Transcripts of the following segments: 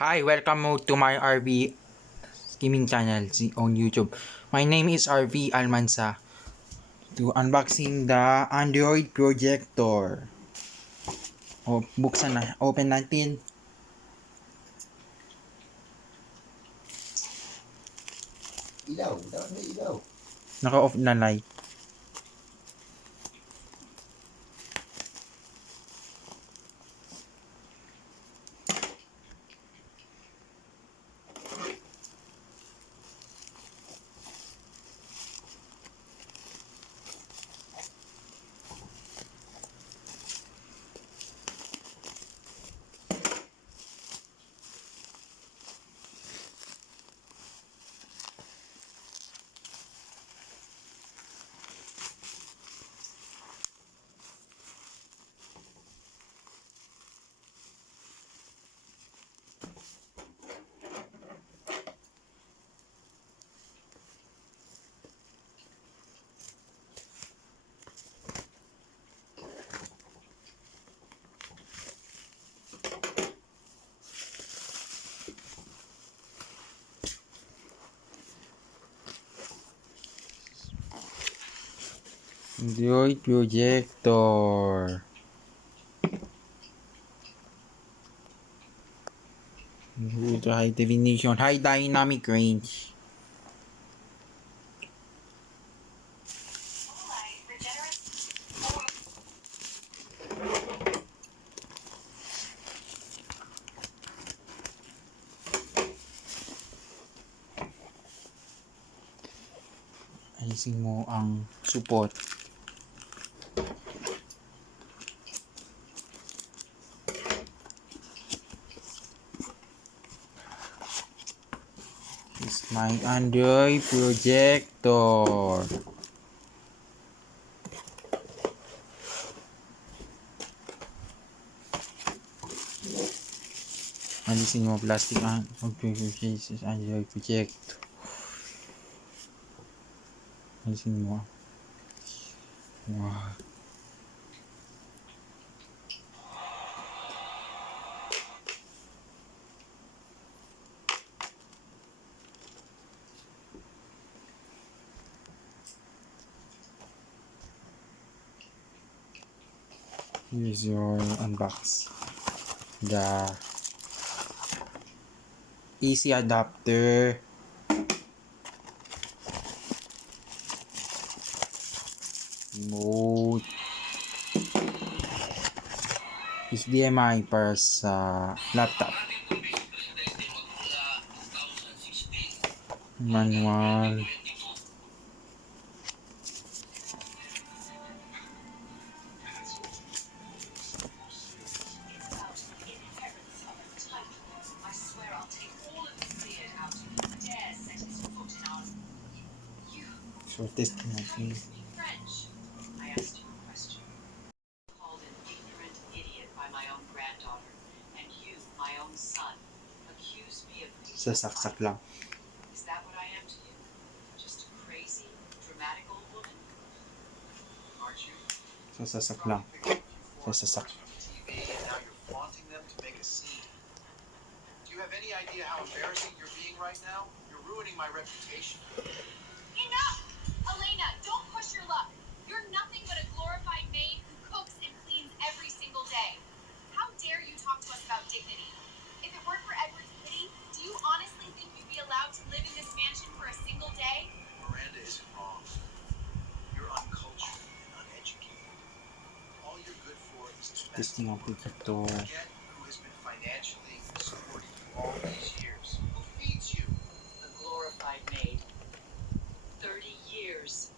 Hi, welcome to my RV gaming channel on YouTube. My name is RV Almansa. To unboxing the Android projector. Buksan na. Open natin. Ilaw, dapat may ilaw. Naka-off na light. Android projector. High definition, high dynamic range. Ayusin mo ang support. It's my Android projector. Alisin mo plastic ang cases Android projector. Alisin mo. Wow. Here's your unbox. The AC adapter. Remote. HDMI para sa laptop. Manual. So testing natin. Sasaksak lang. Sasasak lang. Sasasak. Do you have any idea how embarrassing you're being right now? You're ruining my reputation. Enough! Elena, don't push your luck. You're nothing but a glorified maid who cooks and cleans every single day. How dare you talk to us about dignity? If it weren't for Edward's pity, do you honestly think you'd be allowed to live in this mansion for a single day? Miranda isn't wrong. You're uncultured and uneducated. All you're good for is to mess Testing ang projector. Forget who has been financially supporting you all these years. Who feeds you? The glorified maid. 30 years.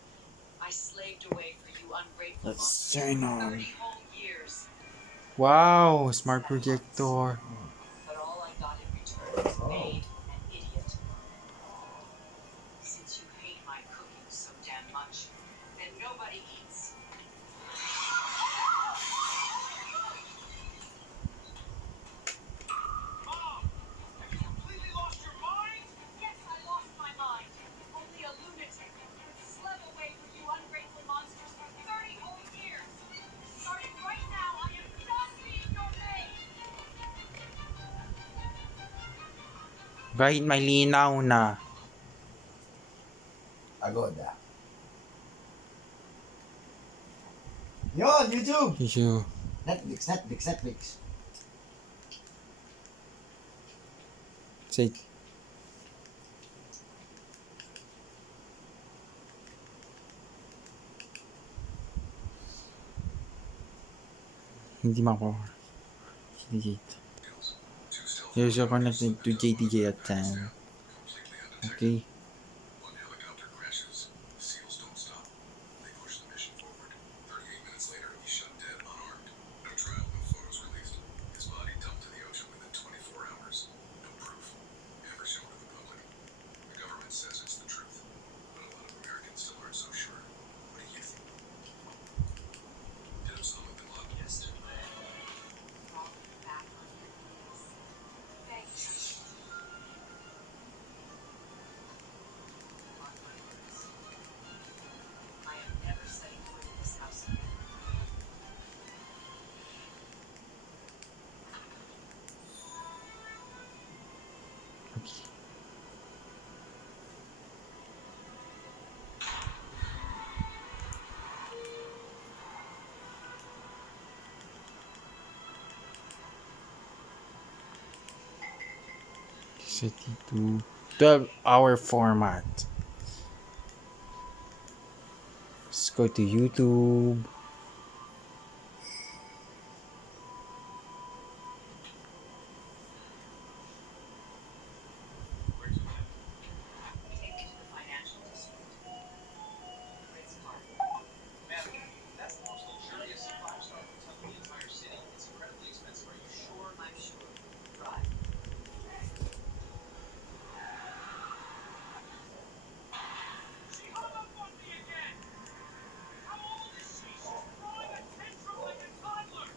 I slaved away for you ungrateful Let's monsters. turn on. 30 whole years. Wow, smart projector. But all I got in return was maid and idiot. Since you hate my cooking so damn much, then nobody eats. Mom! Have you completely lost your mind? Yes, I lost my mind. Only a lunatic could slave away for you ungrateful monsters for 30 whole years. Starting right now, I am done being your maid. Kahit malinaw na. Agoda. Yon, YouTube! Issue. Netflix. Say. Hindi mako. JTJ. You're connected to JTJ at 10. Okay. One helicopter crashes. SEALs don't stop. They push the mission forward. 38 minutes later, he's shot dead, unarmed. No trial, no photos released. His body dumped to the ocean within 24 hours. No proof ever shown to the public. The government says it's the truth, but a lot of Americans still aren't so sure. What do you think? Did Osama bin Laden yesterday? Falling back on your knees. Beg for On my words. I am never setting foot in this house again. Okay. City to 12-hour format. Let's go to YouTube. Take me to the financial district. Ritz Carlton. Ma'am, that's the most luxurious five-star hotel in the entire city. It's incredibly expensive. Are you sure? I'm sure. Drive. She hung up on me again! How old is she? She's throwing a tantrum like a toddler!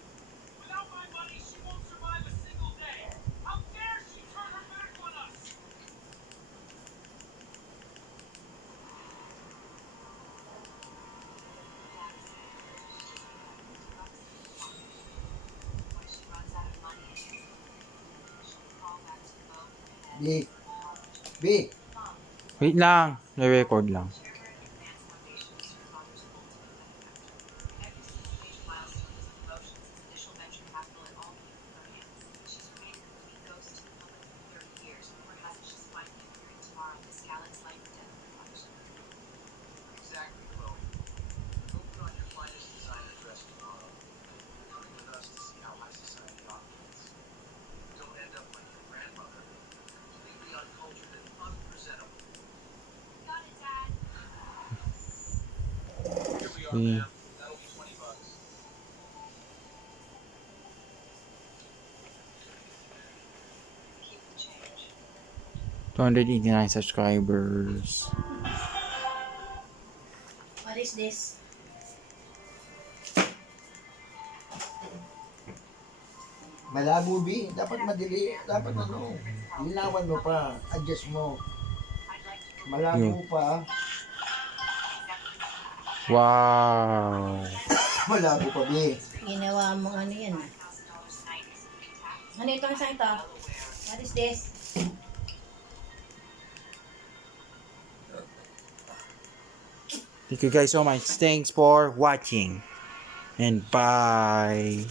Without my money, she won't survive a single day! How dare she turn her back on us! When she runs out of money, she'll crawl back to the boat and B. then B. Mom, Wait lang. Na-record lang. Chairman of the Advanced Foundation is her father's ultimate benefactor. Every single major milestone is in motion since initial venture capital and all came from her hands. She's remained a complete ghost to the public for 30 years. Rumor has it she's finally appearing tomorrow in Miss Gallant's life or death reflection. Exactly, Chloe. Go put on your finest designer dress tomorrow. Coming with us to see how high society operates. Don't end up like your grandmother, completely uncultured and unpresentable. Got it, Dad. Here we are, Yeah. ma'am. That'll be $20. Keep the change. 289 subscribers. What is this? Malabo, B. Dapat madili. Dapat ano. Linawan mo pa. Adjust mo. I'd like to Malabo pa. Wow. Malabo pa, B. Ginawa mong ano yan. $5,000 tonight is intact. Ano itong isang ito? What is this? Thank you guys so much. Thanks for watching. And bye.